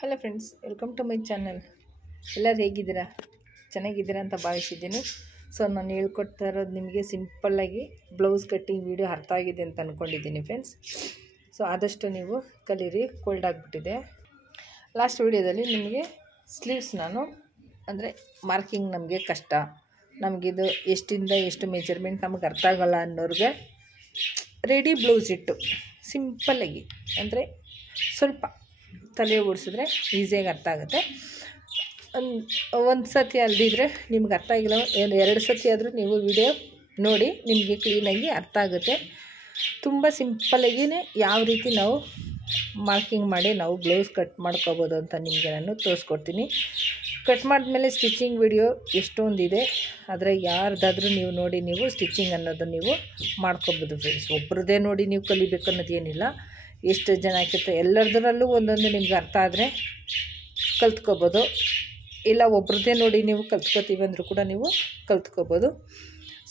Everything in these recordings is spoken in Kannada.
Hello friends, welcome to my channel. ಎಲ್ಲರೂ ಹೇಗಿದ್ದೀರಾ? ಚೆನ್ನಾಗಿದ್ದೀರಾ ಅಂತ ಭಾವಿಸಿದ್ದೀನಿ. ಸೊ ನಾನು ಹೇಳ್ಕೊಡ್ತಾ ಇರೋದು ನಿಮಗೆ ಸಿಂಪಲ್ಲಾಗಿ ಬ್ಲೌಸ್ ಕಟ್ಟಿಂಗ್ ವಿಡಿಯೋ ಅರ್ಥ ಆಗಿದೆ ಅಂತ ಅಂದ್ಕೊಂಡಿದ್ದೀನಿ ಫ್ರೆಂಡ್ಸ್. ಸೊ ಆದಷ್ಟು ನೀವು ಕಲೀರಿ, ಕೋಲ್ಡ್ ಆಗಿಬಿಟ್ಟಿದೆ. ಲಾಸ್ಟ್ ವಿಡಿಯೋದಲ್ಲಿ ನಿಮಗೆ ಸ್ಲೀವ್ಸ್ ನಾನು ಅಂದರೆ ಮಾರ್ಕಿಂಗ್ ನಮಗೆ ಕಷ್ಟ, ನಮಗಿದು ಎಷ್ಟಿಂದ ಎಷ್ಟು ಮೆಜರ್ಮೆಂಟ್ ನಮಗೆ ಅರ್ಥ ಆಗೋಲ್ಲ ಅನ್ನೋರಿಗೆ ರೆಡಿ ಬ್ಲೌಸ್ ಇಟ್ಟು ಸಿಂಪಲ್ಲಾಗಿ ಅಂದರೆ ಸ್ವಲ್ಪ ತಲೆ ಓಡಿಸಿದ್ರೆ ಈಸಿಯಾಗಿ ಅರ್ಥ ಆಗುತ್ತೆ. ಒಂದು ಸತಿ ಅಲ್ದಿದ್ರೆ ನಿಮ್ಗೆ ಅರ್ಥ ಆಗಿಲ್ಲ, ಎರಡು ಸತಿ ಆದರೂ ನೀವು ವಿಡಿಯೋ ನೋಡಿ ನಿಮಗೆ ಕ್ಲೀನಾಗಿ ಅರ್ಥ ಆಗುತ್ತೆ. ತುಂಬ ಸಿಂಪಲ್ಲಾಗಿಯೇ ಯಾವ ರೀತಿ ನಾವು ಮಾರ್ಕಿಂಗ್ ಮಾಡಿ ನಾವು ಬ್ಲೌಸ್ ಕಟ್ ಮಾಡ್ಕೋಬೋದು ಅಂತ ನಿಮಗೆ ನಾನು ತೋರಿಸ್ಕೊಡ್ತೀನಿ. ಕಟ್ ಮಾಡಿದ್ಮೇಲೆ ಸ್ಟಿಚಿಂಗ್ ವಿಡಿಯೋ ಎಷ್ಟೊಂದಿದೆ, ಆದರೆ ಯಾರ್ದಾದ್ರೂ ನೀವು ನೋಡಿ ನೀವು ಸ್ಟಿಚಿಂಗ್ ಅನ್ನೋದು ನೀವು ಮಾಡ್ಕೊಬೋದು ಫ್ರೆಂಡ್ಸ್. ಒಬ್ಬರದೇ ನೋಡಿ ನೀವು ಕಲಿಬೇಕು ಅನ್ನೋದೇನಿಲ್ಲ. ಎಷ್ಟು ಜನ ಆಗ್ತಿತ್ತು ಎಲ್ಲರದ್ರಲ್ಲೂ ಒಂದೊಂದು ನಿಮ್ಗೆ ಅರ್ಥ ಆದರೆ ಕಲ್ತ್ಕೋಬೋದು, ಇಲ್ಲ ಒಬ್ರದ್ದೇ ನೋಡಿ ನೀವು ಕಲ್ತ್ಕೋತೀವಿ ಅಂದರೂ ಕೂಡ ನೀವು ಕಲ್ತ್ಕೋಬೋದು.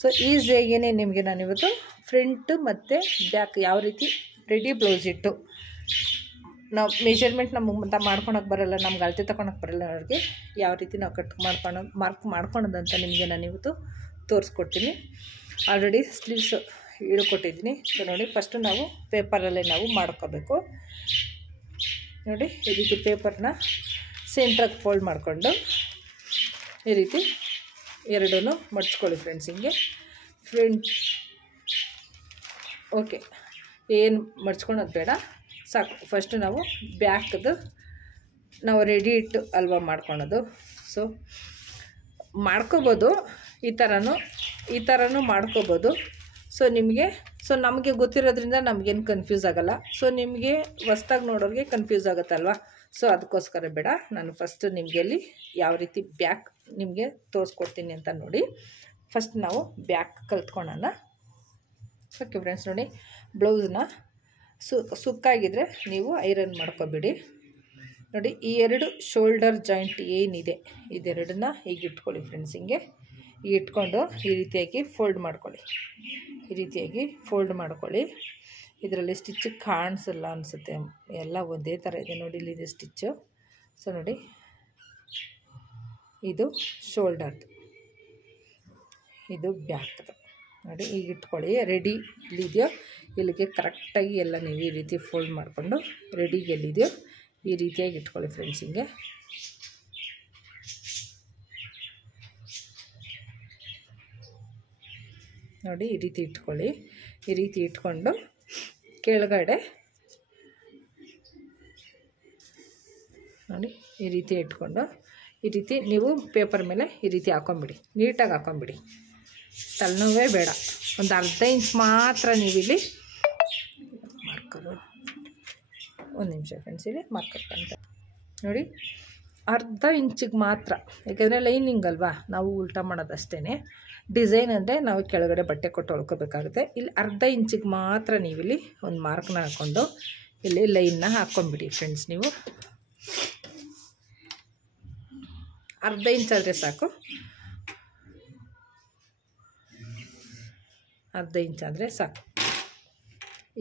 ಸೊ ಈಸಿಯಾಗಿಯೇ ನಿಮಗೆ ನಾನಿವತ್ತು ಫ್ರಂಟ್ ಮತ್ತು ಬ್ಯಾಕ್ ಯಾವ ರೀತಿ ರೆಡಿ ಬ್ಲೌಸ್ ಇಟ್ಟು ನಾವು ಮೆಜರ್ಮೆಂಟ್ ನಮಗೆ ಮಾಡ್ಕೊಳಕ್ಕೆ ಬರೋಲ್ಲ, ನಮ್ಗೆ ಅಳತೆ ತಗೊಳಕ್ಕೆ ಬರೋಲ್ಲ ಅವ್ರಿಗೆ ಯಾವ ರೀತಿ ನಾವು ಕಟ್ ಮಾರ್ಕ್ ಮಾಡ್ಕೊಳೋದಂತ ನಿಮಗೆ ನಾನಿವತ್ತು ತೋರಿಸ್ಕೊಡ್ತೀನಿ. ಆಲ್ರೆಡಿ ಸ್ಲೀವ್ಸ್ ಇಳ್ಕೊಟ್ಟಿದ್ದೀನಿ. ಸೊ ನೋಡಿ, ಫಸ್ಟು ನಾವು ಪೇಪರಲ್ಲೇ ನಾವು ಮಾಡ್ಕೋಬೇಕು. ನೋಡಿ, ಈ ರೀತಿ ಪೇಪರ್ನ ಸೆಂಟ್ರಾಗಿ ಫೋಲ್ಡ್ ಮಾಡಿಕೊಂಡು ಈ ರೀತಿ ಎರಡೂ ಮಡ್ಚ್ಕೊಳ್ಳಿ ಫ್ರೆಂಡ್ಸ್. ಹಿಂಗೆ ಫ್ರಂಟ್ ಓಕೆ, ಏನು ಮಡ್ಚ್ಕೊಳೋದು ಬೇಡ, ಸಾಕು. ಫಸ್ಟು ನಾವು ಬ್ಯಾಕ್ದು ನಾವು ರೆಡಿ ಇಟ್ಟು ಅಲ್ವಾ ಮಾಡ್ಕೊಳೋದು. ಸೊ ಮಾಡ್ಕೋಬೋದು, ಈ ಥರನೂ ಮಾಡ್ಕೋಬೋದು. ಸೊ ನಮಗೆ ಗೊತ್ತಿರೋದ್ರಿಂದ ನಮಗೇನು ಕನ್ಫ್ಯೂಸ್ ಆಗೋಲ್ಲ. ಸೊ ನಿಮಗೆ ಹೊಸ್ದಾಗಿ ನೋಡೋರಿಗೆ ಕನ್ಫ್ಯೂಸ್ ಆಗುತ್ತಲ್ವ. ಸೊ ಅದಕ್ಕೋಸ್ಕರ ಬೇಡ, ನಾನು ಫಸ್ಟು ನಿಮಗೆ ಅಲ್ಲಿ ಯಾವ ರೀತಿ ಬ್ಯಾಕ್ ನಿಮಗೆ ತೋರಿಸ್ಕೊಡ್ತೀನಿ ಅಂತ ನೋಡಿ. ಫಸ್ಟ್ ನಾವು ಬ್ಯಾಕ್ ಕಲ್ತ್ಕೊಳ್ಳೋಣ. ಓಕೆ ಫ್ರೆಂಡ್ಸ್, ನೋಡಿ ಬ್ಲೌಸ್ನ ಸುಕ್ಕಾಗಿದ್ದರೆ ನೀವು ಐರನ್ ಮಾಡ್ಕೊಬಿಡಿ. ನೋಡಿ, ಈ ಎರಡು ಶೋಲ್ಡರ್ ಜಾಯಿಂಟ್ ಏನಿದೆ ಇದೆರಡನ್ನ ಹೀಗೆ ಇಟ್ಕೊಳ್ಳಿ ಫ್ರೆಂಡ್ಸ್. ಹಿಂಗೆ ಇಟ್ಕೊಂಡು ಈ ರೀತಿಯಾಗಿ ಫೋಲ್ಡ್ ಮಾಡ್ಕೊಳ್ಳಿ. ಈ ರೀತಿಯಾಗಿ ಫೋಲ್ಡ್ ಮಾಡ್ಕೊಳ್ಳಿ. ಇದರಲ್ಲಿ ಸ್ಟಿಚ್ ಕಾಣಿಸಲ್ಲ ಅನಿಸುತ್ತೆ, ಎಲ್ಲ ಒಂದೇ ಥರ ಇದೆ ನೋಡಿ, ಇಲ್ಲಿದೆ ಸ್ಟಿಚ್ಚು. ಸೊ ನೋಡಿ, ಇದು ಶೋಲ್ಡರ್ದು, ಇದು ಬ್ಯಾಕ್ದು. ನೋಡಿ, ಈಗ ಇಟ್ಕೊಳ್ಳಿ. ರೆಡಿ ಎಲ್ಲಿದೆಯೋ ಇಲ್ಲಿಗೆ ಕರೆಕ್ಟಾಗಿ ಎಲ್ಲ ನೀವು ಈ ರೀತಿ ಫೋಲ್ಡ್ ಮಾಡಿಕೊಂಡು ರೆಡಿಗೆ ಎಲ್ಲಿದೆಯೋ ಈ ರೀತಿಯಾಗಿ ಇಟ್ಕೊಳ್ಳಿ ಫ್ರೆಂಡ್ಸ್. ಹಿಂಗೆ ನೋಡಿ, ಈ ರೀತಿ ಇಟ್ಕೊಳ್ಳಿ. ಈ ರೀತಿ ಇಟ್ಕೊಂಡು ಕೆಳಗಡೆ ನೋಡಿ ಈ ರೀತಿ ಇಟ್ಕೊಂಡು ಈ ರೀತಿ ನೀವು ಪೇಪರ್ ಮೇಲೆ ಈ ರೀತಿ ಹಾಕೊಂಬಿಡಿ, ನೀಟಾಗಿ ಹಾಕೊಂಬಿಡಿ. ತಲೆನೋವೇ ಬೇಡ. ಒಂದು ಅರ್ಧ ಇಂಚ್ ಮಾತ್ರ ನೀವಿಲ್ಲಿ ಮಾರ್ಕರು, ಒಂದು ನಿಮಿಷ ಫ್ರೆಂಡ್ಸ್, ಇಲ್ಲಿ ಮಾರ್ಕರ್ ಅಂತ ನೋಡಿ, ಅರ್ಧ ಇಂಚಿಗೆ ಮಾತ್ರ. ಯಾಕೆಂದರೆ ಲೈನಿಂಗ್ ಅಲ್ವಾ, ನಾವು ಉಲ್ಟಾ ಮಾಡೋದಷ್ಟೇ. ಡಿಸೈನ್ ಅಂದರೆ ನಾವು ಕೆಳಗಡೆ ಬಟ್ಟೆ ಕೊಟ್ಟು ಹೊಲ್ಕೋಬೇಕಾಗುತ್ತೆ. ಇಲ್ಲಿ ಅರ್ಧ ಇಂಚಿಗೆ ಮಾತ್ರ ನೀವಿಲ್ಲಿ ಒಂದು ಮಾರ್ಕ್ನ ಹಾಕ್ಕೊಂಡು ಇಲ್ಲಿ ಲೈನ್ನ ಹಾಕ್ಕೊಂಬಿಡಿ ಫ್ರೆಂಡ್ಸ್. ನೀವು ಅರ್ಧ ಇಂಚಾದರೆ ಸಾಕು, ಅರ್ಧ ಇಂಚಾದರೆ ಸಾಕು.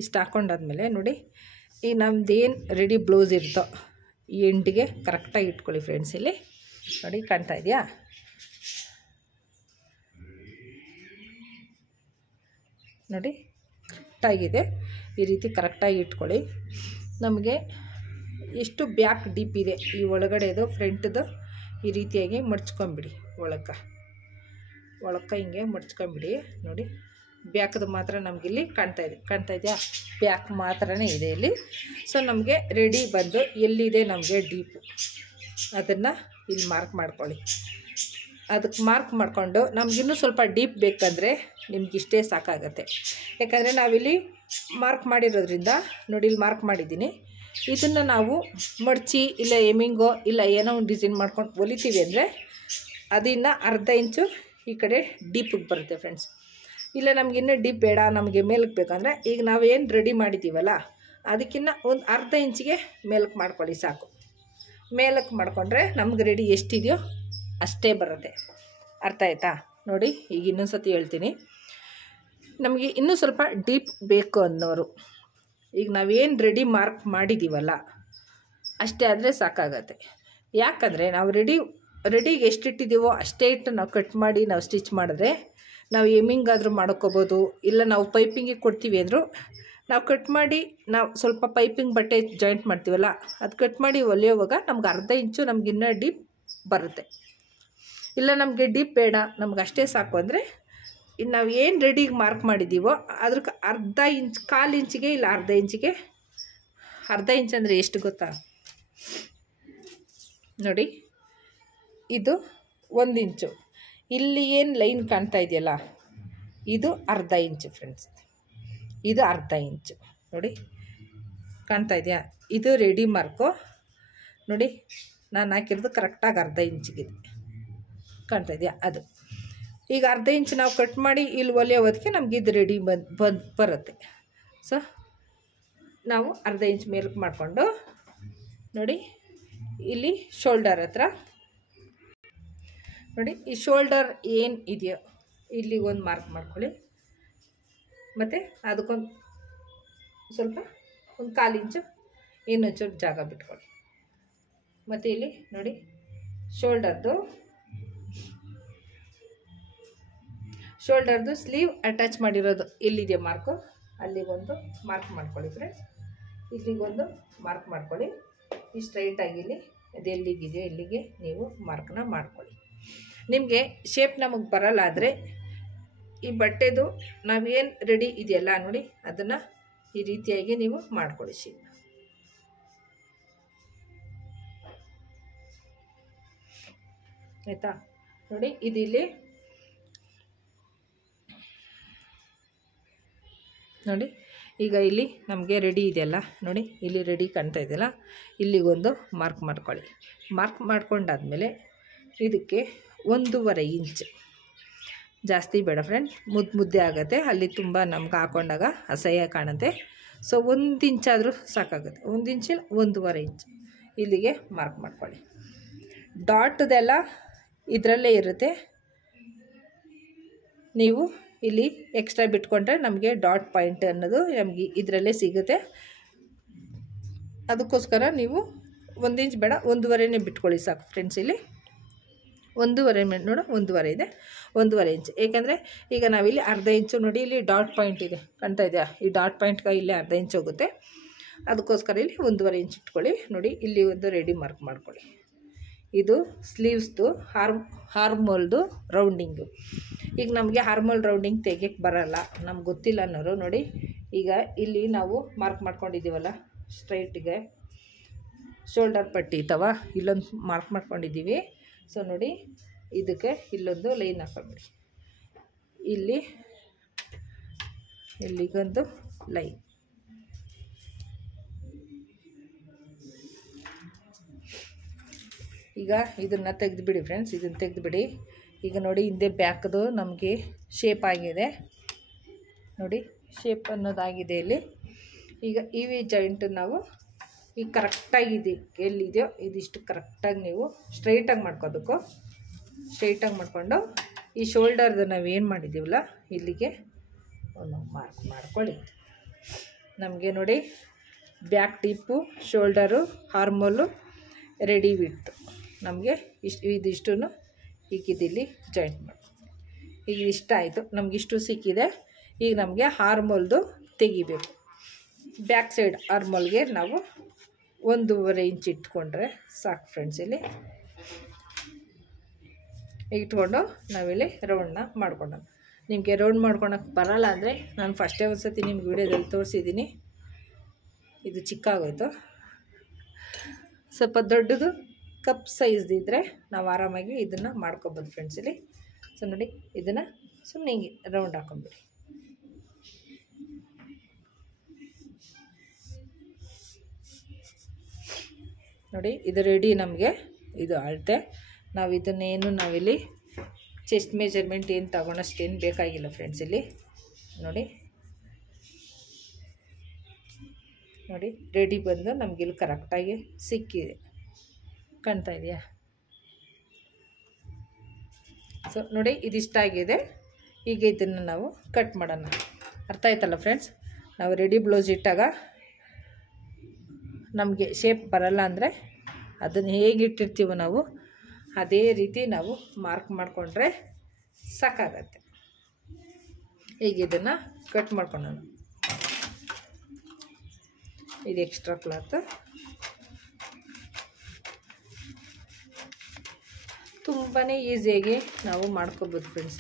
ಇಷ್ಟು ಹಾಕ್ಕೊಂಡಾದ್ಮೇಲೆ ನೋಡಿ, ಈ ನಮ್ಮದೇನು ರೆಡಿ ಬ್ಲೌಸ್ ಇರ್ತೋ ಈ ಎಂಡಿಗೆ ಕರೆಕ್ಟಾಗಿ ಇಟ್ಕೊಳ್ಳಿ ಫ್ರೆಂಡ್ಸ್. ಇಲ್ಲಿ ನೋಡಿ, ಕಾಣ್ತಾ ಇದೆಯಾ? ನೋಡಿ, ಕರೆಕ್ಟಾಗಿದೆ. ಈ ರೀತಿ ಕರೆಕ್ಟಾಗಿ ಇಟ್ಕೊಳ್ಳಿ. ನಮಗೆ ಎಷ್ಟು ಬ್ಯಾಕ್ ಡೀಪ್ ಇದೆ ಈ ಒಳಗಡೆದು ಫ್ರಂಟ್ದು ಈ ರೀತಿಯಾಗಿ ಮಡ್ಚ್ಕೊಂಬಿಡಿ. ಒಳಕ್ಕೆ ಹಿಂಗೆ ಮಡ್ಚ್ಕೊಂಬಿಡಿ. ನೋಡಿ, ಬ್ಯಾಕ್ದು ಮಾತ್ರ ನಮಗಿಲ್ಲಿ ಕಾಣ್ತಾ ಇದೆಯಾ? ಬ್ಯಾಕ್ ಮಾತ್ರನೇ ಇದೆ ಇಲ್ಲಿ. ಸೊ ನಮಗೆ ರೆಡಿ ಬಂದು ಎಲ್ಲಿದೆ ನಮಗೆ ಡೀಪು ಅದನ್ನು ಇಲ್ಲಿ ಮಾರ್ಕ್ ಮಾಡ್ಕೊಳ್ಳಿ. ಅದಕ್ಕೆ ಮಾರ್ಕ್ ಮಾಡಿಕೊಂಡು ನಮಗಿನ್ನೂ ಸ್ವಲ್ಪ ಡೀಪ್ ಬೇಕಂದರೆ ನಿಮಗಿಷ್ಟೇ ಸಾಕಾಗತ್ತೆ. ಯಾಕಂದರೆ ನಾವಿಲ್ಲಿ ಮಾರ್ಕ್ ಮಾಡಿರೋದ್ರಿಂದ ನೋಡಿ, ಇಲ್ಲಿ ಮಾರ್ಕ್ ಮಾಡಿದ್ದೀನಿ. ಇದನ್ನು ನಾವು ಮಡ್ಚಿ ಇಲ್ಲ ಎಮಿಂಗೋ ಇಲ್ಲ ಏನೋ ಒಂದು ಡಿಸೈನ್ ಮಾಡ್ಕೊಂಡು ಹೊಲಿತೀವಿ ಅಂದರೆ ಅದನ್ನು ಅರ್ಧ ಇಂಚು ಈ ಕಡೆ ಡೀಪಿಗೆ ಬರುತ್ತೆ ಫ್ರೆಂಡ್ಸ್. ಇಲ್ಲ ನಮಗಿನ್ನೂ ಡೀಪ್ ಬೇಡ, ನಮಗೆ ಮೇಲಕ್ಕೆ ಬೇಕಂದರೆ ಈಗ ನಾವೇನು ರೆಡಿ ಮಾಡಿದ್ದೀವಲ್ಲ ಅದಕ್ಕಿಂತ ಒಂದು ಅರ್ಧ ಇಂಚಿಗೆ ಮೇಲಕ್ಕೆ ಮಾಡ್ಕೊಳ್ಳಿ ಸಾಕು. ಮೇಲಕ್ಕೆ ಮಾಡಿಕೊಂಡ್ರೆ ನಮ್ಗೆ ರೆಡಿ ಎಷ್ಟಿದೆಯೋ ಅಷ್ಟೇ ಬರುತ್ತೆ. ಅರ್ಥ ಆಯ್ತಾ? ನೋಡಿ, ಈಗ ಇನ್ನೊಂದು ಸತಿ ಹೇಳ್ತೀನಿ. ನಮಗೆ ಇನ್ನೂ ಸ್ವಲ್ಪ ಡೀಪ್ ಬೇಕು ಅನ್ನೋರು ಈಗ ನಾವೇನು ರೆಡಿ ಮಾರ್ಕ್ ಮಾಡಿದ್ದೀವಲ್ಲ ಅಷ್ಟೇ ಆದರೆ ಸಾಕಾಗತ್ತೆ. ಯಾಕಂದರೆ ನಾವು ರೆಡಿಗೆ ಎಷ್ಟಿಟ್ಟಿದ್ದೀವೋ ಅಷ್ಟೇ ಇಟ್ಟು ನಾವು ಕಟ್ ಮಾಡಿ ನಾವು ಸ್ಟಿಚ್ ಮಾಡಿದ್ರೆ ನಾವು ಎಮ್ಮಿಂಗ್ ಆದರೂ ಮಾಡ್ಕೋಬೋದು. ಇಲ್ಲ ನಾವು ಪೈಪಿಂಗಿಗೆ ಕೊಡ್ತೀವಿ ಅಂದರೂ ನಾವು ಕಟ್ ಮಾಡಿ ನಾವು ಸ್ವಲ್ಪ ಪೈಪಿಂಗ್ ಬಟ್ಟೆ ಜಾಯಿಂಟ್ ಮಾಡ್ತೀವಲ್ಲ, ಅದು ಕಟ್ ಮಾಡಿ ಹೊಲಿಯೋವಾಗ ನಮ್ಗೆ ಅರ್ಧ ಇಂಚು ನಮ್ಗೆ ಇನ್ನೂ ಡೀಪ್ ಬರುತ್ತೆ. ಇಲ್ಲ ನಮಗೆ ಡೀಪ್ ಬೇಡ, ನಮ್ಗೆ ಅಷ್ಟೇ ಸಾಕು ಅಂದರೆ ಇನ್ನು ನಾವು ಏನು ರೆಡಿಗೆ ಮಾರ್ಕ್ ಮಾಡಿದ್ದೀವೋ ಅದ್ರಕ್ಕೆ ಅರ್ಧ ಇಂಚ್, 1/4 ಇಂಚಿಗೆ ಇಲ್ಲ ಅರ್ಧ ಇಂಚಿಗೆ, ಅರ್ಧ ಇಂಚ್ ಅಂದರೆ ಎಷ್ಟು ಗೊತ್ತಾ ನೋಡಿ, ಇದು 1 ಇಂಚು. ಇಲ್ಲಿ ಏನು ಲೈನ್ ಕಾಣ್ತಾ ಇದೆಯಲ್ಲ ಇದು ಅರ್ಧ ಇಂಚು ಫ್ರೆಂಡ್ಸ್, ಇದು ಅರ್ಧ ಇಂಚು ನೋಡಿ ಕಾಣ್ತಾ ಇದೆಯಾ. ಇದು ರೆಡಿ ಮಾರ್ಕು ನೋಡಿ, ನಾನು ಹಾಕಿರೋದು ಕರೆಕ್ಟಾಗಿ ಅರ್ಧ ಇಂಚಿಗಿದೆ, ಕಾಣ್ತಾ ಇದೆಯಾ. ಅದು ಈಗ ಅರ್ಧ ಇಂಚ್ ನಾವು ಕಟ್ ಮಾಡಿ ಇಲ್ಲಿ ಹೊಲಿಯೋದಕ್ಕೆ ನಮ್ಗೆ ಇದು ರೆಡಿ ಬರುತ್ತೆ. ಸೊ ನಾವು ಅರ್ಧ ಇಂಚ್ ಮೇಲಕ್ಕೆ ಮಾಡಿಕೊಂಡು ನೋಡಿ, ಇಲ್ಲಿ ಶೋಲ್ಡರ್ ಹತ್ರ ನೋಡಿ, ಈ ಶೋಲ್ಡರ್ ಏನು ಇದೆಯೋ ಇಲ್ಲಿಗೆ ಒಂದು ಮಾರ್ಕ್ ಮಾಡ್ಕೊಳ್ಳಿ. ಮತ್ತು ಅದಕ್ಕೊಂದು ಸ್ವಲ್ಪ 1/4 ಇಂಚು ಇನ್ನೊಂಚೂರು ಜಾಗ ಬಿಟ್ಕೊಳ್ಳಿ. ಮತ್ತು ಇಲ್ಲಿ ನೋಡಿ ಶೋಲ್ಡರ್ದು ಸ್ಲೀವ್ ಅಟ್ಯಾಚ್ ಮಾಡಿರೋದು ಎಲ್ಲಿದೆ ಮಾರ್ಕು, ಅಲ್ಲಿಗೊಂದು ಮಾರ್ಕ್ ಮಾಡ್ಕೊಳ್ಳಿ ಫ್ರೆಂಡ್ಸ್. ಇಲ್ಲಿಗೊಂದು ಮಾರ್ಕ್ ಮಾಡ್ಕೊಳ್ಳಿ. ಈ ಸ್ಟ್ರೈಟಾಗಿ ಇಲ್ಲಿ ಅದು ಎಲ್ಲಿಗಿದೆಯೋ ಇಲ್ಲಿಗೆ ನೀವು ಮಾರ್ಕ್ನ ಮಾಡ್ಕೊಳ್ಳಿ. ನಿಮಗೆ ಶೇಪ್ ನಮಗೆ ಬರಲ್ಲ ಆದರೆ ಈ ಬಟ್ಟೆದು ನಾವೇನು ರೆಡಿ ಇದೆಯಲ್ಲ ನೋಡಿ, ಅದನ್ನು ಈ ರೀತಿಯಾಗಿ ನೀವು ಮಾಡ್ಕೊಳ್ಳಿ ಶೇಪ್. ಆಯಿತಾ ನೋಡಿ, ಇದಿಲ್ಲಿ ನೋಡಿ, ಈಗ ಇಲ್ಲಿ ನಮಗೆ ರೆಡಿ ಇದೆಯಲ್ಲ ನೋಡಿ, ಇಲ್ಲಿ ರೆಡಿ ಕಾಣ್ತಾ ಇದೆಯಲ್ಲ, ಇಲ್ಲಿಗೊಂದು ಮಾರ್ಕ್ ಮಾಡ್ಕೊಳ್ಳಿ. ಮಾರ್ಕ್ ಮಾಡ್ಕೊಂಡಾದ್ಮೇಲೆ ಇದಕ್ಕೆ 1.5 ಇಂಚು, ಜಾಸ್ತಿ ಬೇಡ ಫ್ರೆಂಡ್, ಮುದ್ದೆ ಆಗುತ್ತೆ, ಅಲ್ಲಿ ತುಂಬ ನಮ್ಗೆ ಹಾಕೊಂಡಾಗ ಅಸಹ್ಯ ಕಾಣುತ್ತೆ. ಸೊ 1 ಇಂಚಾದರೂ ಸಾಕಾಗುತ್ತೆ, 1 ಇಂಚಿಲ್ಲ 1.5 ಇಂಚು ಇಲ್ಲಿಗೆ ಮಾರ್ಕ್ ಮಾಡ್ಕೊಳ್ಳಿ. ಡಾಟ್ದೆಲ್ಲ ಇದರಲ್ಲೇ ಇರುತ್ತೆ, ನೀವು ಇಲ್ಲಿ ಎಕ್ಸ್ಟ್ರಾ ಬಿಟ್ಕೊಂಡ್ರೆ ನಮಗೆ ಡಾಟ್ ಪಾಯಿಂಟ್ ಅನ್ನೋದು ನಮಗೆ ಇದರಲ್ಲೇ ಸಿಗುತ್ತೆ. ಅದಕ್ಕೋಸ್ಕರ ನೀವು 1 ಇಂಚ್ ಬೇಡ, 1.5 ಬಿಟ್ಕೊಳ್ಳಿ ಸಾಕು ಫ್ರೆಂಡ್ಸ್. ಇಲ್ಲಿ 1.5 ನೋಡು, 1.5 ಇದೆ, 1.5 ಇಂಚ್. ಏಕೆಂದರೆ ಈಗ ನಾವಿಲ್ಲಿ ಅರ್ಧ ಇಂಚು ನೋಡಿ, ಇಲ್ಲಿ ಡಾಟ್ ಪಾಯಿಂಟ್ ಇದೆ ಕಾಣ್ತಾ ಇದೆಯಾ, ಈ ಡಾಟ್ ಪಾಯಿಂಟ್ಗೆ ಇಲ್ಲಿ ಅರ್ಧ ಇಂಚ್ ಹೋಗುತ್ತೆ. ಅದಕ್ಕೋಸ್ಕರ ಇಲ್ಲಿ 1.5 ಇಂಚ್ ಇಟ್ಕೊಳ್ಳಿ. ನೋಡಿ, ಇಲ್ಲಿ ಒಂದು ರೆಡಿ ಮಾರ್ಕ್ ಮಾಡ್ಕೊಳ್ಳಿ. ಇದು ಸ್ಲೀವ್ಸ್ದು ಹಾರ್ಮೋಲ್ದು ರೌಂಡಿಂಗು. ಈಗ ನಮಗೆ ಹಾರ್ಮೋಲ್ ರೌಂಡಿಂಗ್ ತೆಗಿಯಕ್ಕೆ ಬರಲ್ಲ, ನಮ್ಗೆ ಗೊತ್ತಿಲ್ಲ ಅನ್ನೋರು ನೋಡಿ, ಈಗ ಇಲ್ಲಿ ನಾವು ಮಾರ್ಕ್ ಮಾಡ್ಕೊಂಡಿದ್ದೀವಲ್ಲ ಸ್ಟ್ರೈಟ್ಗೆ ಶೋಲ್ಡರ್ ಪಟ್ಟಿ ಅಥವಾ ಇಲ್ಲೊಂದು ಮಾರ್ಕ್ ಮಾಡ್ಕೊಂಡಿದ್ದೀವಿ. ಸೊ ನೋಡಿ, ಇದಕ್ಕೆ ಇಲ್ಲೊಂದು ಲೈನ್ ಹಾಕೊಂಡ್ಬಿಡಿ, ಇಲ್ಲಿಗೊಂದು ಲೈನ್. ಈಗ ಇದನ್ನು ತೆಗೆದುಬಿಡಿ ಫ್ರೆಂಡ್ಸ್, ಇದನ್ನು ತೆಗೆದುಬಿಡಿ. ಈಗ ನೋಡಿ, ಹಿಂದೆ ಬ್ಯಾಕ್ದು ನಮಗೆ ಶೇಪ್ ಆಗಿದೆ ನೋಡಿ, ಶೇಪ್ ಅನ್ನೋದಾಗಿದೆ ಇಲ್ಲಿ. ಈಗ ಈ ಜಾಯಿಂಟ್ ನಾವು ಈಗ ಕರೆಕ್ಟಾಗಿದೆ ಎಲ್ಲಿದೆಯೋ ಇದಿಷ್ಟು ಕರೆಕ್ಟಾಗಿ ನೀವು ಸ್ಟ್ರೈಟಾಗಿ ಮಾಡ್ಕೋಬೇಕು. ಸ್ಟ್ರೈಟಾಗಿ ಮಾಡಿಕೊಂಡು ಈ ಶೋಲ್ಡರ್ದು ನಾವೇನು ಮಾಡಿದ್ದೀವಲ್ಲ ಇಲ್ಲಿಗೆ ಒಂದು ಮಾರ್ಕ್ ಮಾಡ್ಕೊಳ್ಳಿ. ನಮಗೆ ನೋಡಿ, back Tipu, shoulder, armhole ready width ನಮಗೆ ಇದಿಷ್ಟು ಈಗ ಇದಿಲ್ಲಿ ಜಾಯಿಂಟ್ ಮಾಡಿ. ಈಗ ಇಷ್ಟ ಆಯಿತು, ನಮಗಿಷ್ಟು ಸಿಕ್ಕಿದೆ. ಈಗ ನಮಗೆ ಹಾರ್ಮೋಲ್ದು ತೆಗಿಬೇಕು. ಬ್ಯಾಕ್ ಸೈಡ್ ಹಾರ್ಮೋಲ್ಗೆ ನಾವು 1.5 ಇಂಚ್ ಇಟ್ಕೊಂಡ್ರೆ ಸಾಕು ಫ್ರೆಂಡ್ಸ್. ಇಲ್ಲಿ ಇಟ್ಕೊಂಡು ನಾವಿಲ್ಲಿ ರೌಂಡನ್ನ ಮಾಡ್ಕೊಳ್ಳೋಣ. ನಿಮಗೆ ರೌಂಡ್ ಮಾಡ್ಕೊಳಕ್ಕೆ ಬರಲ್ಲ ಅಂದರೆ ನಾನು ಫಸ್ಟೇ ಒಂದು ಸತಿ ನಿಮ್ಗೆ ವಿಡಿಯೋದಲ್ಲಿ ತೋರಿಸಿದ್ದೀನಿ, ಇದು ಚಿಕ್ಕಾಗೋಯ್ತು. ಸ್ವಲ್ಪ ದೊಡ್ಡದು ಕಪ್ ಸೈಜ್ದಿದ್ದರೆ ನಾವು ಆರಾಮಾಗಿ ಇದನ್ನು ಮಾಡ್ಕೊಬೋದು ಫ್ರೆಂಡ್ಸ್. ಇಲ್ಲಿ ಸೊ ನೋಡಿ, ಇದನ್ನು ಸುಮ್ಮನೆ ಹಿಂಗೆ ರೌಂಡ್ ಹಾಕೊಂಡ್ಬಿಡಿ. ನೋಡಿ, ಇದು ರೆಡಿ ನಮಗೆ. ಇದು ಅಳತೆ. ನಾವು ಇದನ್ನೇನು ನಾವಿಲ್ಲಿ ಚೆಸ್ಟ್ ಮೆಜರ್ಮೆಂಟ್ ಏನು ತಗೊಳೋಷ್ಟೇನು ಬೇಕಾಗಿಲ್ಲ ಫ್ರೆಂಡ್ಸ್. ಇಲ್ಲಿ ನೋಡಿ ನೋಡಿ ರೆಡಿ ಬಂದು ನಮಗಿಲ್ಲಿ ಕರೆಕ್ಟಾಗಿ ಸಿಕ್ಕಿದೆ, ಕಾಣ್ತಾ ಇದೆಯಾ. ಸೊ ನೋಡಿ, ಇದಿಷ್ಟಾಗಿದೆ. ಈಗ ಇದನ್ನು ನಾವು ಕಟ್ ಮಾಡೋಣ. ಅರ್ಥ ಆಯ್ತಲ್ಲ ಫ್ರೆಂಡ್ಸ್. ನಾವು ರೆಡಿ ಬ್ಲೌಸ್ ಇಟ್ಟಾಗ ನಮಗೆ ಶೇಪ್ ಬರಲ್ಲ ಅಂದರೆ ಅದನ್ನು ಹೇಗೆ ಇಟ್ಟಿರ್ತೀವೋ ನಾವು ಅದೇ ರೀತಿ ನಾವು ಮಾರ್ಕ್ ಮಾಡಿಕೊಂಡ್ರೆ ಸಾಕಾಗತ್ತೆ. ಈಗ ಇದನ್ನು ಕಟ್ ಮಾಡ್ಕೊಳ್ಳೋಣ. ಇದು ಎಕ್ಸ್ಟ್ರಾ ಕ್ಲಾತ್. ತುಂಬಾ ಈಸಿಯಾಗಿ ನಾವು ಮಾಡ್ಕೋಬೋದು ಫ್ರೆಂಡ್ಸ್.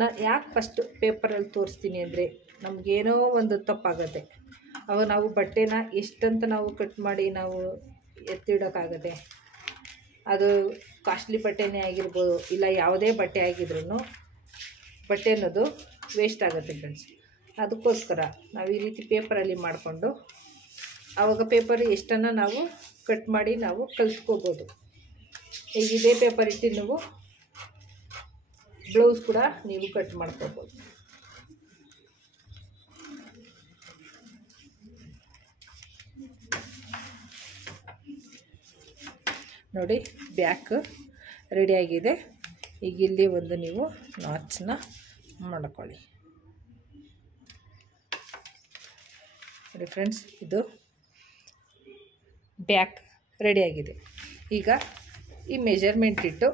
ನಾನು ಯಾಕೆ ಫಸ್ಟ್ ಪೇಪರಲ್ಲಿ ತೋರಿಸ್ತೀನಿ ಅಂದರೆ ನಮಗೇನೋ ಒಂದು ತಪ್ಪಾಗತ್ತೆ. ಅವಾಗ ನಾವು ಬಟ್ಟೆನ ಎಷ್ಟಂತ ನಾವು ಕಟ್ ಮಾಡಿ ನಾವು ಎತ್ತಿಡೋಕ್ಕಾಗತ್ತೆ. ಅದು ಕಾಸ್ಟ್ಲಿ ಬಟ್ಟೆನೇ ಆಗಿರ್ಬೋದು, ಇಲ್ಲ ಯಾವುದೇ ಬಟ್ಟೆ ಆಗಿದ್ರೂ ಬಟ್ಟೆ ಅನ್ನೋದು ವೇಸ್ಟ್ ಆಗುತ್ತೆ ಫ್ರೆಂಡ್ಸ್. ಅದಕ್ಕೋಸ್ಕರ ನಾವು ಈ ರೀತಿ ಪೇಪರಲ್ಲಿ ಮಾಡಿಕೊಂಡು ಆವಾಗ ಪೇಪರ್ ಎಷ್ಟನ್ನು ನಾವು ಕಟ್ ಮಾಡಿ ನಾವು ಕಲಿತ್ಕೋಬೋದು. ಈಗ ಇದೇ ಪೇಪರ್ ಇಟ್ಟು ನೀವು ಬ್ಲೌಸ್ ಕೂಡ ನೀವು ಕಟ್ ಮಾಡ್ಕೋಬೋದು. ನೋಡಿ ಬ್ಯಾಕ್ ರೆಡಿಯಾಗಿದೆ. ಈಗ ಇಲ್ಲಿ ಒಂದು ನೀವು ನಾಚನ್ನ ಮಾಡ್ಕೊಳ್ಳಿ. ನೋಡಿ ಫ್ರೆಂಡ್ಸ್, ಇದು ಬ್ಯಾಕ್ ರೆಡಿಯಾಗಿದೆ. ಈಗ ಈ ಮೆಜರ್ಮೆಂಟ್ ಇಟ್ಟು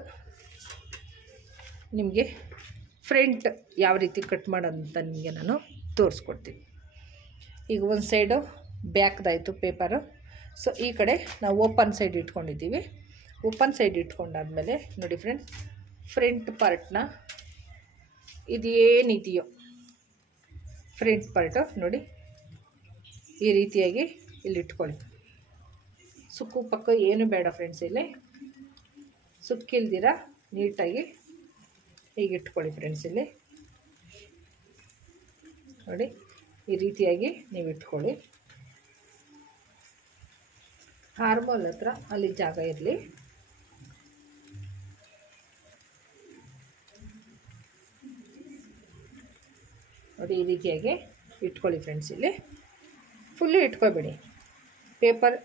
ನಿಮಗೆ ಫ್ರಂಟ್ ಯಾವ ರೀತಿ ಕಟ್ ಮಾಡೋದಂತ ನಿಮಗೆ ನಾನು ತೋರಿಸ್ಕೊಡ್ತೀನಿ. ಈಗ ಒಂದು ಸೈಡು ಬ್ಯಾಕ್ದಾಯಿತು ಪೇಪರು. ಸೊ ಈ ಕಡೆ ನಾವು ಓಪನ್ ಸೈಡ್ ಇಟ್ಕೊಂಡಿದ್ದೀವಿ. ಓಪನ್ ಸೈಡ್ ಇಟ್ಕೊಂಡಾದ್ಮೇಲೆ ನೋಡಿ ಫ್ರೆಂಡ್ಸ್, ಫ್ರಂಟ್ ಪಾರ್ಟ್ನ ಇದೇನಿದೆಯೋ ಫ್ರಂಟ್ ಪಾರ್ಟು ನೋಡಿ ಈ ರೀತಿಯಾಗಿ ಇಲ್ಲಿ ಇಟ್ಕೊಳ್ಳಿ. ಸುಕ್ಕು ಪಕ್ಕ ಏನು ಬೇಡ ಫ್ರೆಂಡ್ಸ್. ಇಲ್ಲಿ ಸುಕ್ಕಿಲ್ದಿರ ನೀಟಾಗಿ ಹೀಗೆ ಇಟ್ಕೊಳ್ಳಿ ಫ್ರೆಂಡ್ಸ್. ಇಲ್ಲಿ ನೋಡಿ ಈ ರೀತಿಯಾಗಿ ನೀವು ಇಟ್ಕೊಳ್ಳಿ. ಆರ್ಮೋಲ್ ಹತ್ರ ಅಲ್ಲಿ ಜಾಗ ಇರಲಿ. ನೋಡಿ ಈ ರೀತಿಯಾಗಿ ಇಟ್ಕೊಳ್ಳಿ ಫ್ರೆಂಡ್ಸ್. ಇಲ್ಲಿ ಫುಲ್ಲು ಇಟ್ಕೊಬೇಡಿ. ಪೇಪರ್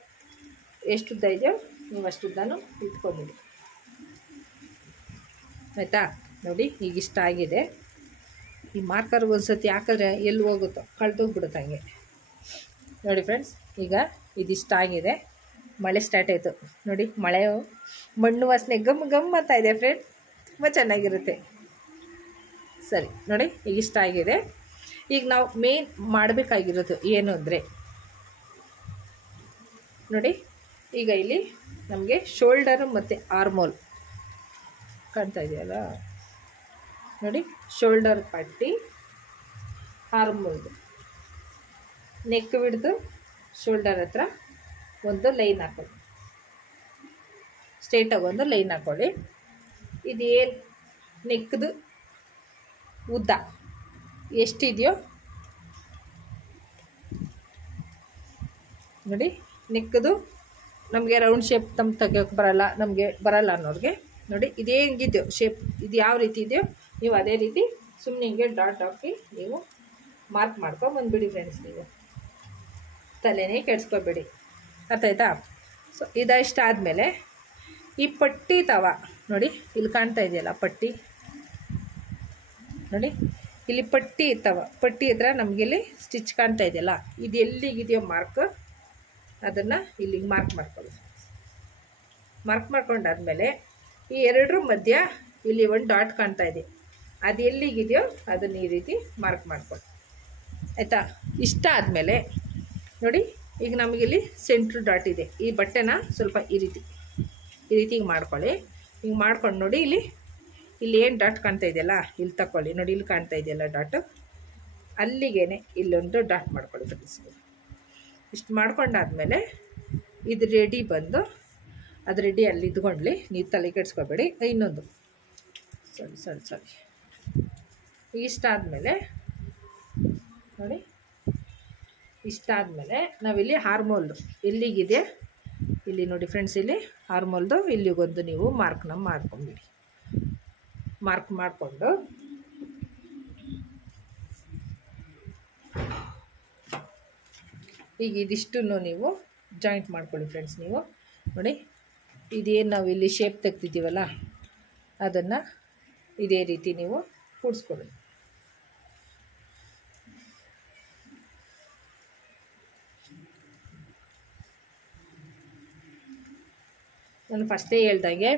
ಎಷ್ಟುದ್ದ ಇದೆಯೋ ನೀವು ಅಷ್ಟುದ್ದನೂ ಇಟ್ಕೊಬೇಡಿ, ಆಯಿತಾ? ನೋಡಿ ಈಗ ಇಷ್ಟ ಆಗಿದೆ. ಈ ಮಾರ್ಕರ್ ಒಂದು ಸತಿ ಹಾಕಿದ್ರೆ ಎಲ್ಲಿ ಹೋಗುತ್ತೋ ಕಳೆದೋಗ್ಬಿಡುತ್ತೆ ಹಂಗೆ. ನೋಡಿ ಫ್ರೆಂಡ್ಸ್, ಈಗ ಇದಿಷ್ಟ ಆಗಿದೆ. ಮಳೆ ಸ್ಟಾರ್ಟ್ ಆಯಿತು ನೋಡಿ. ಮಣ್ಣು ವಾಸನೆ ಗಮ್ ಗಮ್ ಅಂತ ಇದೆ ಫ್ರೆಂಡ್ಸ್. ತುಂಬ ಚೆನ್ನಾಗಿರುತ್ತೆ. ಸರಿ ನೋಡಿ ಈಗ ಇಷ್ಟ ಆಗಿದೆ. ಈಗ ನಾವು ಮೇನ್ ಮಾಡಬೇಕಾಗಿರೋದು ಏನು ಅಂದರೆ ನೋಡಿ, ಈಗ ಇಲ್ಲಿ ನಮಗೆ ಶೋಲ್ಡರು ಮತ್ತು ಆರ್ಮೋಲ್ ಕಾಣ್ತಾ ಇದೆಯಲ್ಲ ನೋಡಿ. ಶೋಲ್ಡರ್ ಪಟ್ಟಿ, ಆರ್ಮೋಲ್ದು ನೆಕ್ ಹಿಡಿದು ಶೋಲ್ಡರ್ ಹತ್ರ ಒಂದು ಲೈನ್ ಹಾಕೊಳ್ಳಿ. ಸ್ಟ್ರೇಟಾಗಿ ಒಂದು ಲೈನ್ ಹಾಕ್ಕೊಳ್ಳಿ. ಇದೇನು ನೆಕ್ದು ಉದ್ದ ಎಷ್ಟಿದೆಯೋ ನೋಡಿ. ನೆಕ್ದು ನಮಗೆ ರೌಂಡ್ ಶೇಪ್ ತೆಗಿಯೋಕ್ಕೆ ನಮಗೆ ಬರಲ್ಲ ಅನ್ನೋರಿಗೆ ನೋಡಿ, ಇದೇ ಹೆಂಗಿದೆಯೋ ಶೇಪ್, ಇದು ಯಾವ ರೀತಿ ಇದೆಯೋ ನೀವು ಅದೇ ರೀತಿ ಸುಮ್ಮನೆ ಹಿಂಗೆ ಡಾಟ್ ಹಾಕಿ ನೀವು ಮಾರ್ಕ್ ಮಾಡ್ಕೊಂಬಂದ್ಬಿಡಿ ಫ್ರೆಂಡ್ಸ್. ನೀವು ತಲೆನೇ ಕೆಡಿಸ್ಕೊಬೇಡಿ, ಅರ್ಥಾಯ್ತಾ? ಸೊ ಇದಿಷ್ಟ ಆದಮೇಲೆ ಈ ಪಟ್ಟಿ ತವ ನೋಡಿ, ಇಲ್ಲಿ ಕಾಣ್ತಾ ಇದೆಯಲ್ಲ ಪಟ್ಟಿ ನೋಡಿ. ಇಲ್ಲಿ ಪಟ್ಟಿ ಇತ್ತವ, ಪಟ್ಟಿ ಹತ್ರ ನಮಗಿಲ್ಲಿ ಸ್ಟಿಚ್ ಕಾಣ್ತಾ ಇದೆಯಲ್ಲ, ಇದು ಎಲ್ಲಿಗಿದೆಯೋ ಮಾರ್ಕ್ ಅದನ್ನು ಇಲ್ಲಿಗೆ ಮಾರ್ಕ್ ಮಾಡ್ಕೊಳ್ಳಿ. ಮಾರ್ಕ್ ಮಾಡ್ಕೊಂಡಾದ್ಮೇಲೆ ಈ ಎರಡರ ಮಧ್ಯ ಇಲ್ಲಿ ಒಂದು ಡಾಟ್ ಕಾಣ್ತಾ ಇದೆ, ಅದು ಎಲ್ಲಿಗಿದೆಯೋ ಅದನ್ನು ಈ ರೀತಿ ಮಾರ್ಕ್ ಮಾಡ್ಕೊಳ್ಳಿ, ಆಯಿತಾ? ಇಷ್ಟ ಆದಮೇಲೆ ನೋಡಿ, ಈಗ ನಮಗಿಲ್ಲಿ ಸೆಂಟ್ರ್ ಡಾಟ್ ಇದೆ. ಈ ಬಟ್ಟೆನ ಸ್ವಲ್ಪ ಈ ರೀತಿ ಮಾಡ್ಕೊಳ್ಳಿ. ಹಿಂಗೆ ಮಾಡ್ಕೊಂಡು ನೋಡಿ, ಇಲ್ಲಿ ಏನು ಡಾಟ್ ಕಾಣ್ತಾ ಇದೆಯಲ್ಲ ಇಲ್ಲಿ ತಗೊಳ್ಳಿ. ನೋಡಿ ಇಲ್ಲಿ ಕಾಣ್ತಾ ಇದೆಯಲ್ಲ ಡಾಟು, ಅಲ್ಲಿಗೇನೆ ಇಲ್ಲೊಂದು ಡಾಟ್ ಮಾಡ್ಕೊಳ್ಳಿ ಫ್ರೆಂಡ್ಸ್. ಇಷ್ಟು ಮಾಡ್ಕೊಂಡಾದ್ಮೇಲೆ ಇದು ರೆಡಿ ಬಂದು ಅದು ರೆಡಿ ಅಲ್ಲಿ ಇದ್ಕೊಂಡ್ಲಿ, ನೀವು ತಲೆ ಕೆಡಿಸ್ಕೊಬೇಡಿ. ಇನ್ನೊಂದು ಸರಿ ಇಷ್ಟ ಆದಮೇಲೆ ನೋಡಿ, ಇಷ್ಟ ಆದಮೇಲೆ ನಾವಿಲ್ಲಿ ಹಾರ್ಮೋಲ್ದು ಎಲ್ಲಿಗಿದೆ ಇಲ್ಲಿ ನೋಡಿ ಫ್ರೆಂಡ್ಸ್, ಇಲ್ಲಿ ಹಾರ್ಮೋಲ್ದು ಇಲ್ಲಿಗೊಂದು ನೀವು ಮಾರ್ಕ್ನ ಮಾಡ್ಕೊಂಬಿಡಿ. ಮಾರ್ಕ್ ಮಾಡಿಕೊಂಡು ಈಗ ಇದಿಷ್ಟನ್ನು ನೀವು ಜಾಯಿಂಟ್ ಮಾಡ್ಕೊಳ್ಳಿ ಫ್ರೆಂಡ್ಸ್. ನೀವು ನೋಡಿ, ಇದೇನು ನಾವು ಇಲ್ಲಿ ಶೇಪ್ ತೆಗ್ದಿದ್ದೀವಲ್ಲ ಅದನ್ನು ಇದೇ ರೀತಿ ನೀವು ಕೂಡಿಸ್ಕೊಳ್ಳಿ. ನಾನು ಫಸ್ಟೇ ಹೇಳ್ದಂಗೆ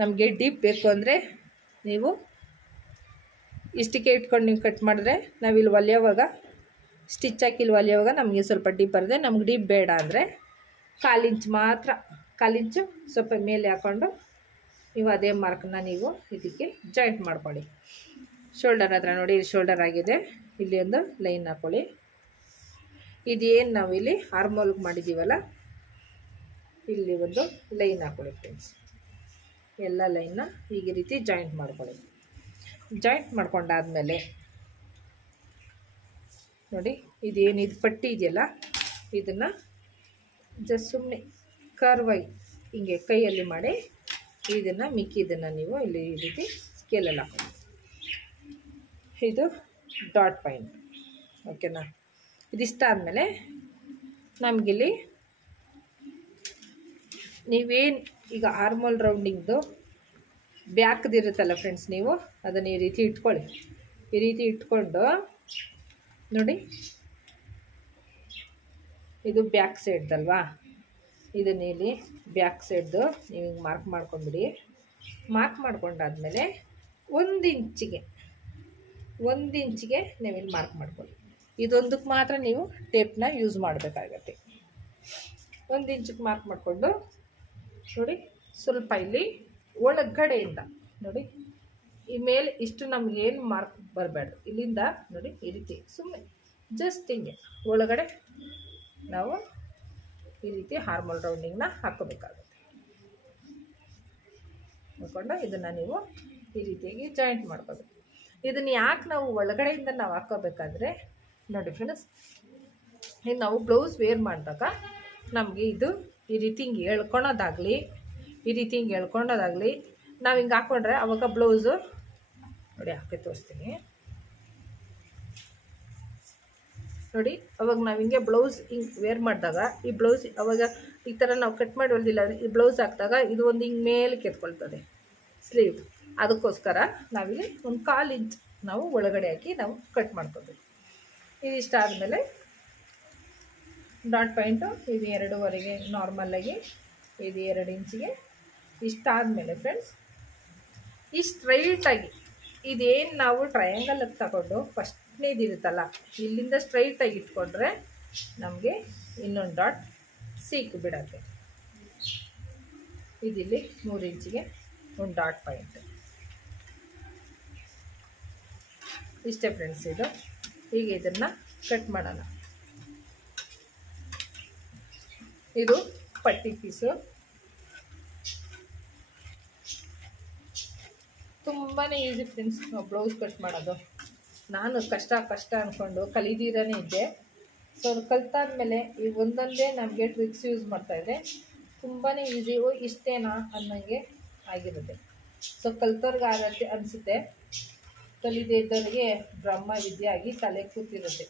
ನಮಗೆ ಡೀಪ್ ಬೇಕು ಅಂದರೆ ನೀವು ಇಷ್ಟಕ್ಕೆ ಇಟ್ಕೊಂಡು ನೀವು ಕಟ್ ಮಾಡಿದ್ರೆ ನಾವಿಲ್ಲಿ ಹೊಲಿಯೋವಾಗ ಸ್ಟಿಚ್ ಹಾಕಿ ಇಲ್ಲಿ ಹೊಲಿಯೋವಾಗ ನಮಗೆ ಸ್ವಲ್ಪ ಡೀಪ್ ಬರುತ್ತೆ. ನಮ್ಗೆ ಡೀಪ್ ಬೇಡ ಅಂದರೆ 1/4 ಇಂಚ್ ಮಾತ್ರ, 1/4 ಇಂಚು ಸ್ವಲ್ಪ ಮೇಲೆ ಹಾಕ್ಕೊಂಡು ನೀವು ಅದೇ ಮಾರ್ಕನ್ನ ನೀವು ಇದಕ್ಕೆ ಜಾಯಿಂಟ್ ಮಾಡ್ಕೊಳ್ಳಿ. ಶೋಲ್ಡರ್ ಹತ್ರ ನೋಡಿ, ಇಲ್ಲಿ ಶೋಲ್ಡರ್ ಆಗಿದೆ, ಇಲ್ಲಿ ಒಂದು ಲೈನ್ ಹಾಕ್ಕೊಳ್ಳಿ. ಇದೇನು ನಾವು ಇಲ್ಲಿ ಆರ್ಮೋಲ್ಗೆ ಮಾಡಿದ್ದೀವಲ್ಲ, ಇಲ್ಲಿ ಒಂದು ಲೈನ್ ಹಾಕ್ಕೊಳ್ಳಿ ಫ್ರೆಂಡ್ಸ್. ಎಲ್ಲ ಲೈನ್ನ ಈ ರೀತಿ ಜಾಯಿಂಟ್ ಮಾಡ್ಕೊಳ್ಳಿ. ಜಾಯಿಂಟ್ ಮಾಡ್ಕೊಂಡಾದಮೇಲೆ ನೋಡಿ, ಇದೇನಿದು ಪಟ್ಟಿ ಇದೆಯಲ್ಲ, ಇದನ್ನು ಜಸ್ಟ್ ಸುಮ್ಮನೆ ಕರ್ವಾಗಿ ಹಿಂಗೆ ಕೈಯಲ್ಲಿ ಮಾಡಿ ಇದನ್ನು ಮಿಕ್ಕಿದ್ದನ್ನು ನೀವು ಇಲ್ಲಿ ಈ ರೀತಿ ಸ್ಕೇಲಲ್ಲಿ ಹಾಕೊಳ್ಳಿ. ಇದು ಡಾಟ್ ಪಾಯಿಂಟ್, ಓಕೆನಾ? ಇದಿಷ್ಟ ಆದಮೇಲೆ ನಮಗಿಲ್ಲಿ ನೀವೇನು ಈಗ ಆರ್ಮೋಲ್ ರೌಂಡಿಂಗ್ದು ಬ್ಯಾಕ್ದಿರುತ್ತಲ್ಲ ಫ್ರೆಂಡ್ಸ್, ನೀವು ಅದನ್ನು ಈ ರೀತಿ ಇಟ್ಕೊಳ್ಳಿ. ಈ ರೀತಿ ಇಟ್ಕೊಂಡು ನೋಡಿ, ಇದು ಬ್ಯಾಕ್ ಸೈಡ್ದಲ್ವಾ, ಇದನ್ನ ಇಲ್ಲಿ ಬ್ಯಾಕ್ ಸೈಡ್ದು ನೀವು ಹಿಂಗೆ ಮಾರ್ಕ್ ಮಾಡ್ಕೊಂಡ್ಬಿಡಿ. ಮಾರ್ಕ್ ಮಾಡ್ಕೊಂಡಾದ್ಮೇಲೆ 1 ಇಂಚಿಗೆ ನೀವಿಲ್ಲಿ ಮಾರ್ಕ್ ಮಾಡ್ಕೊಳ್ಳಿ. ಇದೊಂದಕ್ಕೆ ಮಾತ್ರ ನೀವು ಟೇಪ್ನ ಯೂಸ್ ಮಾಡಬೇಕಾಗತ್ತೆ. 1 ಇಂಚಿಗೆ ಮಾರ್ಕ್ ಮಾಡಿಕೊಂಡು ನೋಡಿ, ಸ್ವಲ್ಪ ಇಲ್ಲಿ ಒಳಗಡೆಯಿಂದ ನೋಡಿ, ಈ ಮೇಲೆ ಇಷ್ಟು ನಮಗೇನು ಮಾರ್ಕ್ ಬರಬೇಡ್ದು, ಇಲ್ಲಿಂದ ನೋಡಿ ಈ ರೀತಿ ಸುಮ್ಮನೆ ಜಸ್ಟ್ ಹಿಂಗೆ ಒಳಗಡೆ ನಾವು ಈ ರೀತಿ ಆರ್ಮೋಲ್ ರೌಂಡಿಂಗ್ನ ಹಾಕ್ಕೋಬೇಕಾಗುತ್ತೆ. ಹಾಕ್ಕೊಂಡು ಇದನ್ನು ನೀವು ಈ ರೀತಿಯಾಗಿ ಜಾಯಿಂಟ್ ಮಾಡ್ಕೋಬೇಕು. ಇದನ್ನು ಯಾಕೆ ನಾವು ಒಳಗಡೆಯಿಂದ ನಾವು ಹಾಕ್ಕೋಬೇಕಾದ್ರೆ ನೋಡಿ ಫ್ರೆಂಡ್ಸ್, ಈಗ ನಾವು ಬ್ಲೌಸ್ ವೇರ್ ಮಾಡಿದಾಗ ನಮಗೆ ಇದು ಈ ರೀತಿ ಹಿಂಗೆ ಎಳ್ಕೊಳೋದಾಗಲಿ, ಈ ರೀತಿ ಹಿಂಗೆ ಎಳ್ಕೊಳೋದಾಗಲಿ ನಾವು ಹಿಂಗೆ ಹಾಕ್ಕೊಂಡ್ರೆ ಅವಾಗ ಬ್ಲೌಸು ನೋಡಿ ಹಾಕಿ ತೋರಿಸ್ತೀನಿ ನೋಡಿ. ಅವಾಗ ನಾವು ಹಿಂಗೆ ಬ್ಲೌಸ್ ಹಿಂಗೆ ವೇರ್ ಮಾಡಿದಾಗ ಈ ಬ್ಲೌಸ್ ಅವಾಗ ಈ ಥರ ನಾವು ಕಟ್ ಮಾಡಿ ಹೊಲ್ದಿಲ್ಲ, ಈ ಬ್ಲೌಸ್ ಹಾಕಿದಾಗ ಇದು ಒಂದು ಹಿಂಗೆ ಮೇಲೆ ಕೆತ್ಕೊಳ್ತದೆ ಸ್ಲೀವ್. ಅದಕ್ಕೋಸ್ಕರ ನಾವಿಲ್ಲಿ ಒಂದು 1/4 ಇಂಚ್ ನಾವು ಒಳಗಡೆ ಹಾಕಿ ನಾವು ಕಟ್ ಮಾಡ್ಕೋಬೇಕು. ಇದಿಷ್ಟ ಆದಮೇಲೆ ಡಾಟ್ ಪಾಯಿಂಟು ಇದು 2.5ಗೆ ನಾರ್ಮಲ್ಲಾಗಿ, ಇದು 2 ಇಂಚಿಗೆ. ಇಷ್ಟ ಆದಮೇಲೆ ಫ್ರೆಂಡ್ಸ್, ಈ ಸ್ಟ್ರೈಟಾಗಿ ಇದೇನು ನಾವು ಟ್ರಯಾಂಗಲ್ಗೆ ತಗೊಂಡು ಫಸ್ಟ್ನೇದಿರುತ್ತಲ್ಲ, ಇಲ್ಲಿಂದ ಸ್ಟ್ರೈಟಾಗಿ ಇಟ್ಕೊಂಡ್ರೆ ನಮಗೆ ಇನ್ನೊಂದು ಡಾಟ್ ಸಿಕ್ಕಿಬಿಡತ್ತೆ. ಇದಿಲ್ಲಿ 3 ಇಂಚಿಗೆ ಒಂದು ಡಾಟ್ ಪಾಯಿಂಟ್. ಇಷ್ಟೇ ಫ್ರೆಂಡ್ಸ್. ಇದು ಹೀಗೆ ಇದನ್ನು ಕಟ್ ಮಾಡೋಣ. ಇದು ಪಟ್ಟಿ ಪೀಸು. ತುಂಬಾ ಈಸಿ ಫ್ರೆಂಡ್ಸ್ ನಾವು ಬ್ಲೌಸ್ ಕಟ್ ಮಾಡೋದು. ನಾನು ಕಷ್ಟ ಅಂದ್ಕೊಂಡು ಕಲಿದಿರನೇ ಇದ್ದೆ. ಸೊ ಅದು ಕಲ್ತಾದ್ಮೇಲೆ ಈ ಒಂದೊಂದೇ ನಮಗೆ ಟ್ರಿಕ್ಸ್ ಯೂಸ್ ಮಾಡ್ತಾಯಿದ್ದೆ. ತುಂಬಾ ಈಸಿ, ಇಷ್ಟೇನಾ ಅನ್ನೋಂಗೆ ಆಗಿರುತ್ತೆ. ಸೊ ಕಲ್ತವ್ರಿಗೆ ಆಗತ್ತೆ ಅನಿಸುತ್ತೆ, ಕಲಿದೇ ಇದ್ದವ್ರಿಗೆ ಬ್ರಹ್ಮ ವಿದ್ಯೆ ಆಗಿ ತಲೆ ಕೂತಿರುತ್ತೆ,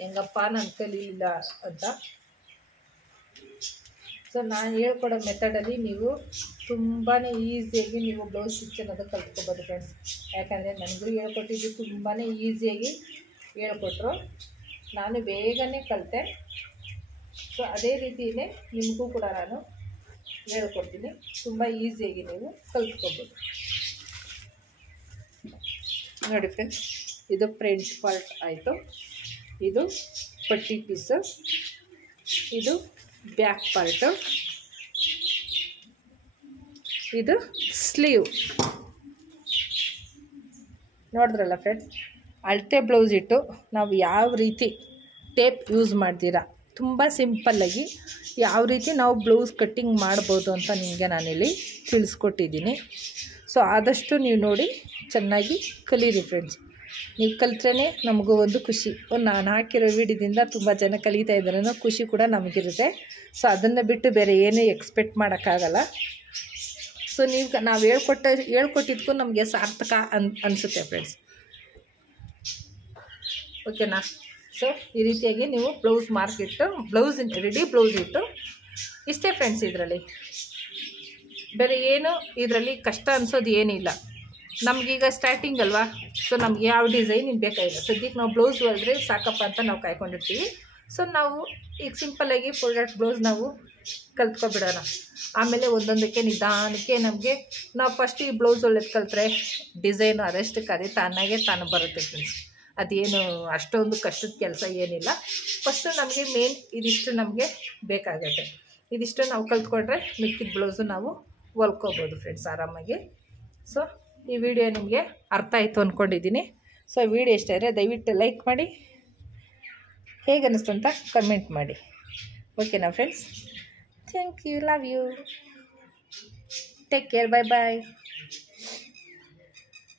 ಹೆಂಗಪ್ಪ ನಾನು ಕಲೀಲಿಲ್ಲ ಅಂತ. ಸೊ ನಾನು ಹೇಳ್ಕೊಡೋ ಮೆಥಡಲ್ಲಿ ನೀವು ತುಂಬಾ ಈಸಿಯಾಗಿ ನೀವು ಬ್ಲೌಸ್ ಸ್ಟಿಚ್ ಅನ್ನೋದು ಕಲ್ತ್ಕೊಬೋದು ಫ್ರೆಂಡ್ಸ್. ಯಾಕಂದರೆ ನನಗೂ ಹೇಳ್ಕೊಟ್ಟಿದ್ದು ತುಂಬಾ ಈಸಿಯಾಗಿ ಹೇಳ್ಕೊಟ್ರು, ನಾನು ಬೇಗನೆ ಕಲಿತೆ. ಸೊ ಅದೇ ರೀತಿಯೇ ನಿಮಗೂ ಕೂಡ ನಾನು ಹೇಳ್ಕೊಡ್ತೀನಿ, ತುಂಬ ಈಸಿಯಾಗಿ ನೀವು ಕಲ್ತ್ಕೊಬೋದು. ನೋಡಿ ಫ್ರೆಂಡ್ಸ್, ಇದು ಫ್ರಂಟ್ ಪಾರ್ಟ್ ಆಯಿತು, ಇದು ಪಟ್ಟಿ ಪೀಸು, ಇದು ಬ್ಯಾಕ್ ಪಾರ್ಟು, ಇದು ಸ್ಲೀವ್. ನೋಡಿದ್ರಲ್ಲ ಫ್ರೆಂಡ್ಸ್, ಅಳತೆ ಬ್ಲೌಸ್ ಇಟ್ಟು ನಾವು ಯಾವ ರೀತಿ ಟೇಪ್ ಯೂಸ್ ಮಾಡ್ತೀರಾ ತುಂಬ ಸಿಂಪಲ್ಲಾಗಿ ಯಾವ ರೀತಿ ನಾವು ಬ್ಲೌಸ್ ಕಟ್ಟಿಂಗ್ ಮಾಡ್ಬೋದು ಅಂತ ನಿಮಗೆ ನಾನಿಲ್ಲಿ ತಿಳಿಸ್ಕೊಟ್ಟಿದ್ದೀನಿ. ಸೊ ಆದಷ್ಟು ನೀವು ನೋಡಿ ಚೆನ್ನಾಗಿ ಕಲೀರಿ ಫ್ರೆಂಡ್ಸ್. ನೀವು ಕಲಿತ್ರೇ ನಮಗೂ ಒಂದು ಖುಷಿ. ನಾನು ಹಾಕಿರೋ ವಿಡಿಯೋದಿಂದ ತುಂಬ ಜನ ಕಲಿತಾ ಇದ್ದಾರೆ ಅನ್ನೋ ಖುಷಿ ಕೂಡ ನಮಗಿರುತ್ತೆ. ಸೊ ಅದನ್ನು ಬಿಟ್ಟು ಬೇರೆ ಏನೂ ಎಕ್ಸ್ಪೆಕ್ಟ್ ಮಾಡೋಕ್ಕಾಗಲ್ಲ. ಸೊ ನಾವು ಹೇಳ್ಕೊಟ್ಟಿದ್ದಕ್ಕೂ ನಮಗೆ ಸಾರ್ಥಕ ಅನಿಸುತ್ತೆ ಫ್ರೆಂಡ್ಸ್, ಓಕೆನಾ? ಸೊ ಈ ರೀತಿಯಾಗಿ ನೀವು ಬ್ಲೌಸ್ ಮಾರ್ಕಿಟ್ಟು ರೆಡಿ ಬ್ಲೌಸ್ ಇಟ್ಟು ಇಷ್ಟೇ ಫ್ರೆಂಡ್ಸ್. ಇದರಲ್ಲಿ ಬೇರೆ ಏನು ಇದರಲ್ಲಿ ಕಷ್ಟ ಅನಿಸೋದು ಏನಿಲ್ಲ. ನಮಗೀಗ ಸ್ಟಾರ್ಟಿಂಗ್ ಅಲ್ವಾ, ಸೊ ನಮ್ಗೆ ಯಾವ ಡಿಸೈನ್ ಬೇಕಾಗಿಲ್ಲ. ಸದ್ಯಕ್ಕೆ ನಾವು ಬ್ಲೌಸ್ ಹೊಲಿದ್ರೆ ಸಾಕಪ್ಪ ಅಂತ ನಾವು ಕಾಯ್ಕೊಂಡಿರ್ತೀವಿ. ಸೊ ನಾವು ಈಗ ಸಿಂಪಲ್ಲಾಗಿ ಫುಲ್ ಡಾಟ್ ಬ್ಲೌಸ್ ನಾವು ಕಲ್ತ್ಕೊಬಿಡೋಣ. ಆಮೇಲೆ ಒಂದೊಂದಕ್ಕೆ ನಿಧಾನಕ್ಕೆ ನಮಗೆ ನಾವು ಫಸ್ಟ್ ಈ ಬ್ಲೌಸ್ ಒಳ್ಳೇದು ಕಲ್ತ್ರೆ ಡಿಸೈನು ಅದಷ್ಟಕ್ಕೆ ಅದೇ ತಾನಾಗೆ ಬರುತ್ತೆ ಫ್ರೆಂಡ್ಸ್. ಅದೇನು ಅಷ್ಟೊಂದು ಕಷ್ಟದ ಕೆಲಸ ಏನಿಲ್ಲ. ಫಸ್ಟು ನಮಗೆ ಮೇನ್ ಇದಿಷ್ಟು ನಮಗೆ ಬೇಕಾಗುತ್ತೆ. ಇದಿಷ್ಟು ನಾವು ಕಲ್ತ್ಕೊಂಡ್ರೆ ಮಿಕ್ಕಿದ ಬ್ಲೌಸು ನಾವು ಹೊಲ್ಕೋಬೋದು ಫ್ರೆಂಡ್ಸ್ ಆರಾಮಾಗಿ. ಸೊ ಈ ವಿಡಿಯೋ ನಿಮಗೆ ಅರ್ಥ ಆಯಿತು ಅಂದ್ಕೊಂಡಿದ್ದೀನಿ. ಸೊ ವಿಡಿಯೋ ಇಷ್ಟ ಆದರೆ ದಯವಿಟ್ಟು ಲೈಕ್ ಮಾಡಿ, ಹೇಗೆ ಅನ್ನಿಸ್ತು ಅಂತ ಕಮೆಂಟ್ ಮಾಡಿ. ಓಕೆನಾ friends? Thank you, love you, take care, bye bye.